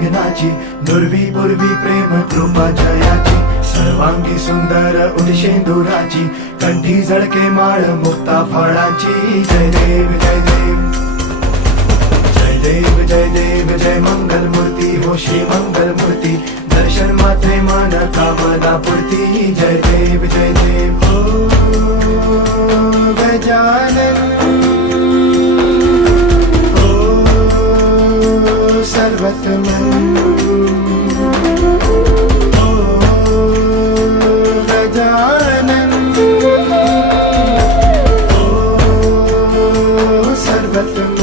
विघ्नाची, दुर्वी पूर्वी प्रेम कृपा जयाची, सर्वांगी सुंदर उदिशेंदुराची, कंठी झळके माळ मुक्ता फळाची. जय देव जय देव जय देव जय देव जय मंगल मूर्ती हो श्री मंगल मूर्ती, दर्शन मात्रे मन कामना पूर्ती. जय देव हो गजानन हो सर्वतमन हो गजानन हो सर्वतमन.